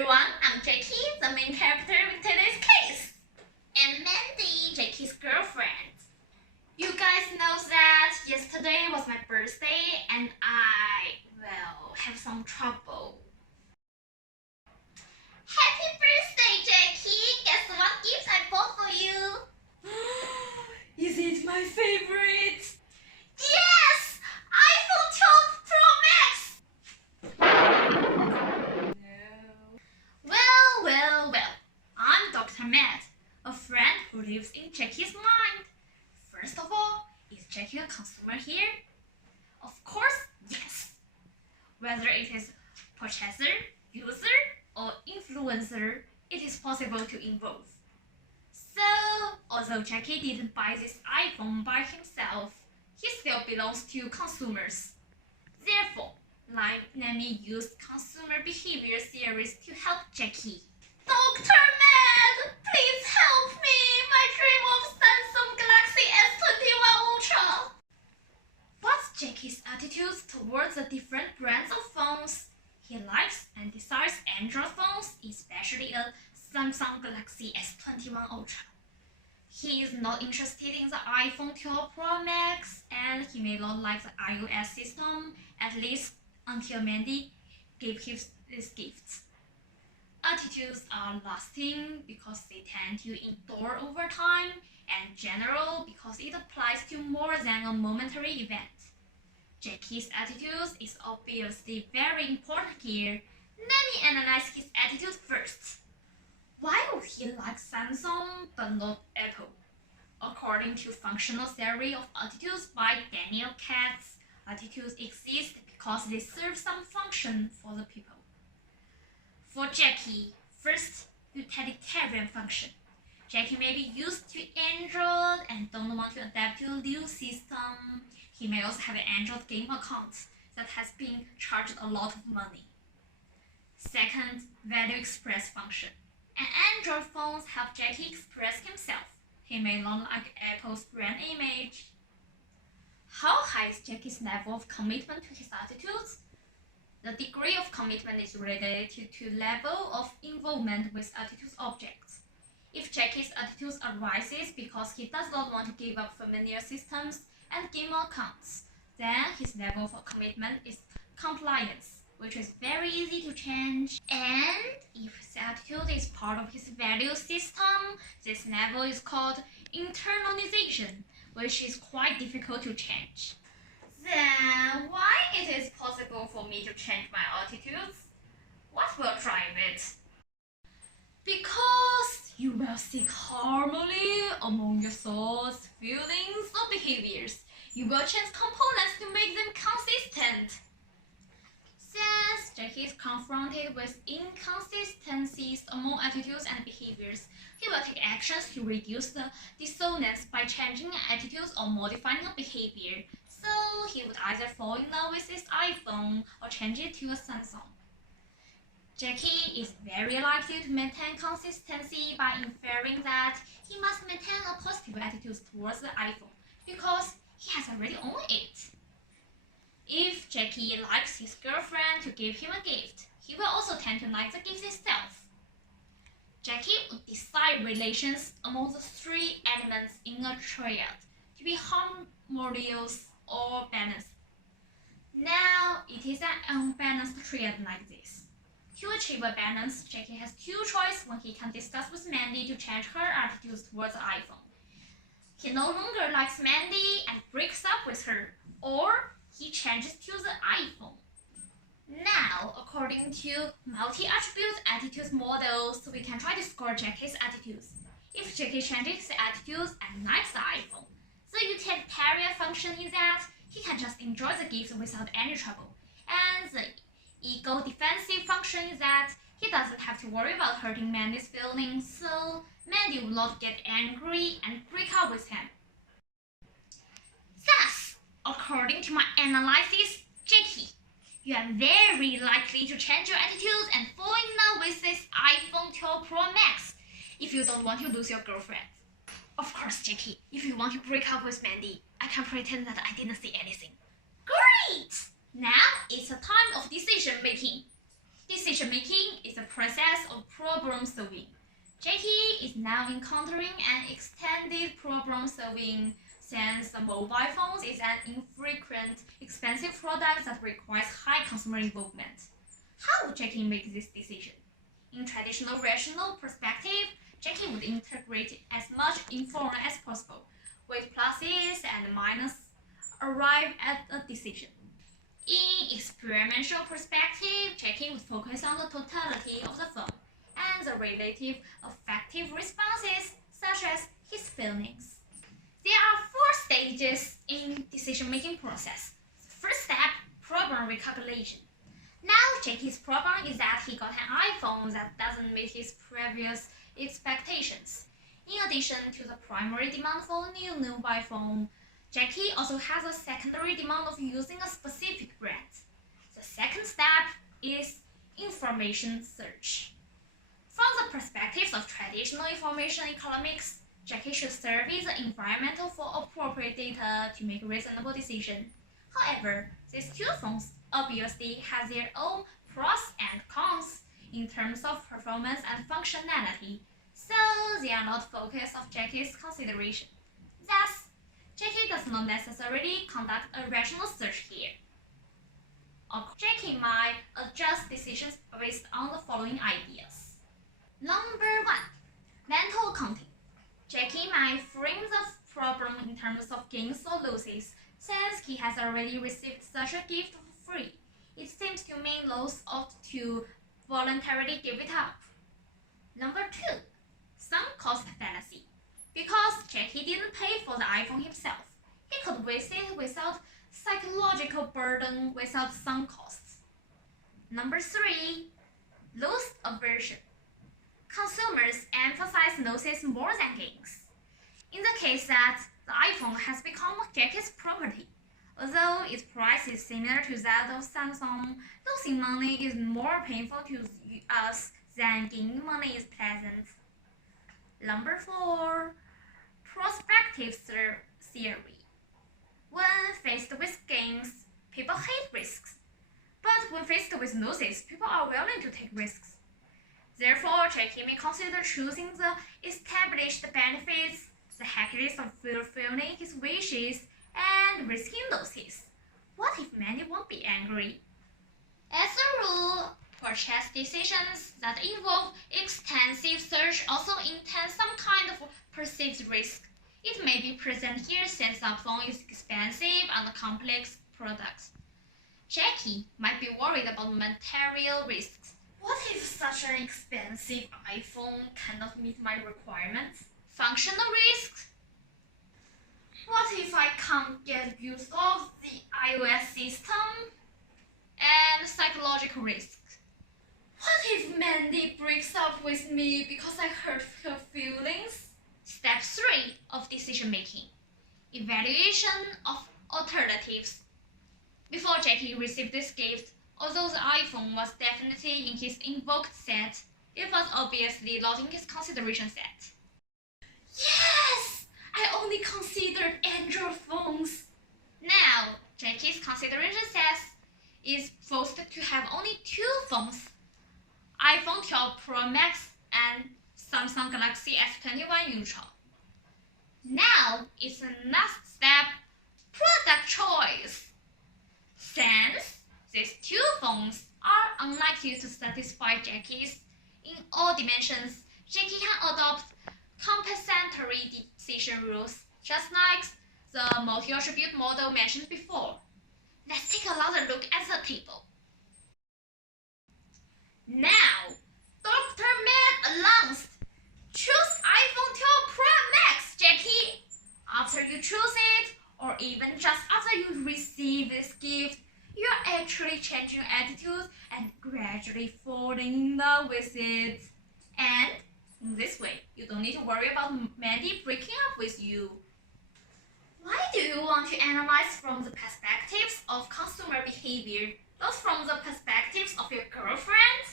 everyone, I'm Jacky, the main character in today's case. And Mandy, Jacky's girlfriend. You guys know that yesterday was my birthday and I, have some trouble. Happy birthday, Jacky! Guess what gift I bought for you? Is it my favorite? Yes! iPhone 12 Pro Max! Well. I'm Dr. Matt, a friend who lives in Jacky's mind. First of all, is Jacky a consumer here? Of course, yes. Whether it is purchaser, user, or influencer, it is possible to involve. So, although Jacky didn't buy this iPhone by himself, he still belongs to consumers. Therefore, let me use consumer behavior theories to help Jacky. Dr. Mad, please help me! My dream of Samsung Galaxy S21 Ultra! What's Jacky's attitudes towards the different brands of phones? He likes and desires Android phones, especially a Samsung Galaxy S21 Ultra. He is not interested in the iPhone 12 Pro Max, and he may not like the iOS system, at least until Mandy gave him these gifts. Attitudes are lasting because they tend to endure over time, and general because it applies to more than a momentary event. Jacky's attitudes is obviously very important here. Let me analyze his attitude first. Why would he like Samsung but not Apple? According to functional theory of attitudes by Daniel Katz, attitudes exist because they serve some function for the people. For Jacky, first, utilitarian function. Jacky may be used to Android and don't want to adapt to a new system. He may also have an Android game account that has been charged a lot of money. Second, value express function. And Android phones help Jacky express himself. He may not like Apple's brand image. How high is Jacky's level of commitment to his attitudes? The degree of commitment is related to level of involvement with attitudes objects. If Jacky's attitudes arises because he does not want to give up familiar systems and game accounts, then his level of commitment is compliance, which is very easy to change. And if his attitude is part of his value system, this level is called internalization, which is quite difficult to change. Then why it is possible for me to change my attitudes? What will drive it? Because you will seek harmony among your thoughts, feelings, or behaviors. You will change components to make them consistent. Since Jacky is confronted with inconsistencies among attitudes and behaviors, he will take actions to reduce the dissonance by changing attitudes or modifying a behavior. So he would either fall in love with his iPhone or change it to a Samsung. Jacky is very likely to maintain consistency by inferring that he must maintain a positive attitude towards the iPhone because he has already owned it. If Jacky likes his girlfriend to give him a gift, he will also tend to like the gift itself. Jacky would decide relations among the three elements in a triad to be harmonious or balanced. Now, it is an unbalanced triad like this. To achieve a balance, Jacky has two choices when he can discuss with Mandy to change her attitudes towards the iPhone. He no longer likes Mandy and breaks up with her, or he changes to the iPhone. Now, according to multi-attribute attitudes models, we can try to score Jacky's attitudes. If Jacky changes his attitudes and likes the iPhone, the utilitarian function is that he can just enjoy the gift without any trouble. And the ego defensive function is that he doesn't have to worry about hurting Mandy's feelings, so Mandy will not get angry and break up with him. Thus, according to my analysis, Jacky, you are very likely to change your attitudes and fall in love with this iPhone 12 Pro Max if you don't want to lose your girlfriend. Of course, Jacky, if you want to break up with Mandy, I can pretend that I didn't see anything. Great! Now it's a time of decision making. Decision Decision making is a process of problem solving. Jacky is now encountering an extended problem solving since the mobile phones is an infrequent, expensive product that requires high consumer involvement. How would Jacky make this decision? In traditional rational perspective, Jacky would integrate as much information as possible, with pluses and minuses, arrive at a decision. In experimental perspective, Jacky would focus on the totality of the phone and the relative affective responses, such as his feelings. There are 4 stages in decision-making process. The first step, problem recalculation. Now, Jacky's problem is that he got an iPhone that doesn't meet his previous expectations. In addition to the primary demand for a new mobile phone, Jacky also has a secondary demand of using a specific brand. The second step is information search. From the perspectives of traditional information economics, Jacky should survey the environment for appropriate data to make a reasonable decision. However, these 2 phones obviously have their own pros and cons in terms of performance and functionality, so they are not focus of Jacky's consideration. Thus, Jacky does not necessarily conduct a rational search here. Jacky might adjust decisions based on the following ideas. Number 1. Mental accounting. Jacky might frame the problem in terms of gains or losses, since he has already received such a gift for free. It seems to mean loss ought to voluntarily give it up. Number 2. Sunk cost fallacy. Because Jacky didn't pay for the iPhone himself, he could waste it without psychological burden without sunk costs. Number 3. Loss aversion. Consumers emphasize losses more than gains. In the case that the iPhone has become Jacky's property, although its price is similar to that of Samsung, losing money is more painful to us than gaining money is pleasant. Number 4. Prospective theory. When faced with gains, people hate risks. But when faced with losses, people are willing to take risks. Therefore, Jacky may consider choosing the established benefits, the happiness of fulfilling his wishes, and risking losses. What if Mandy won't be angry? As a rule, purchase decisions that involve extensive search also intend some kind of perceived risk. It may be present here since the phone is expensive and complex product. Jacky might be worried about material risks. What if such an expensive iPhone cannot meet my requirements? Functional risks? What if I can't get use of the iOS system? And psychological risks. What if Mandy breaks up with me because I hurt her feelings? Step 3 of decision making. Evaluation of alternatives. Before Jacky received this gift, although the iPhone was definitely in his invoked set, it was obviously not in his consideration set. Yes! I only considered Android phones. Now, Jacky's consideration set is forced to have only 2 phones, iPhone 12 Pro Max and Samsung Galaxy S21 Ultra. Now, it's the next step, product choice. Since these 2 phones are unlikely to satisfy Jacky's in all dimensions, Jacky can adopt compensatory decision rules, just like the multi-attribute model mentioned before. Let's take another look at the table. Now, Dr. Matt announced, choose iPhone 12 Pro Max, Jacky. After you choose it, or even just after you receive this gift, you are actually changing your attitude and gradually falling in love with it. And in this way, you don't need to worry about Mandy breaking up with you. Why do you want to analyze from the perspectives of consumer behavior, not from the perspectives of your girlfriend?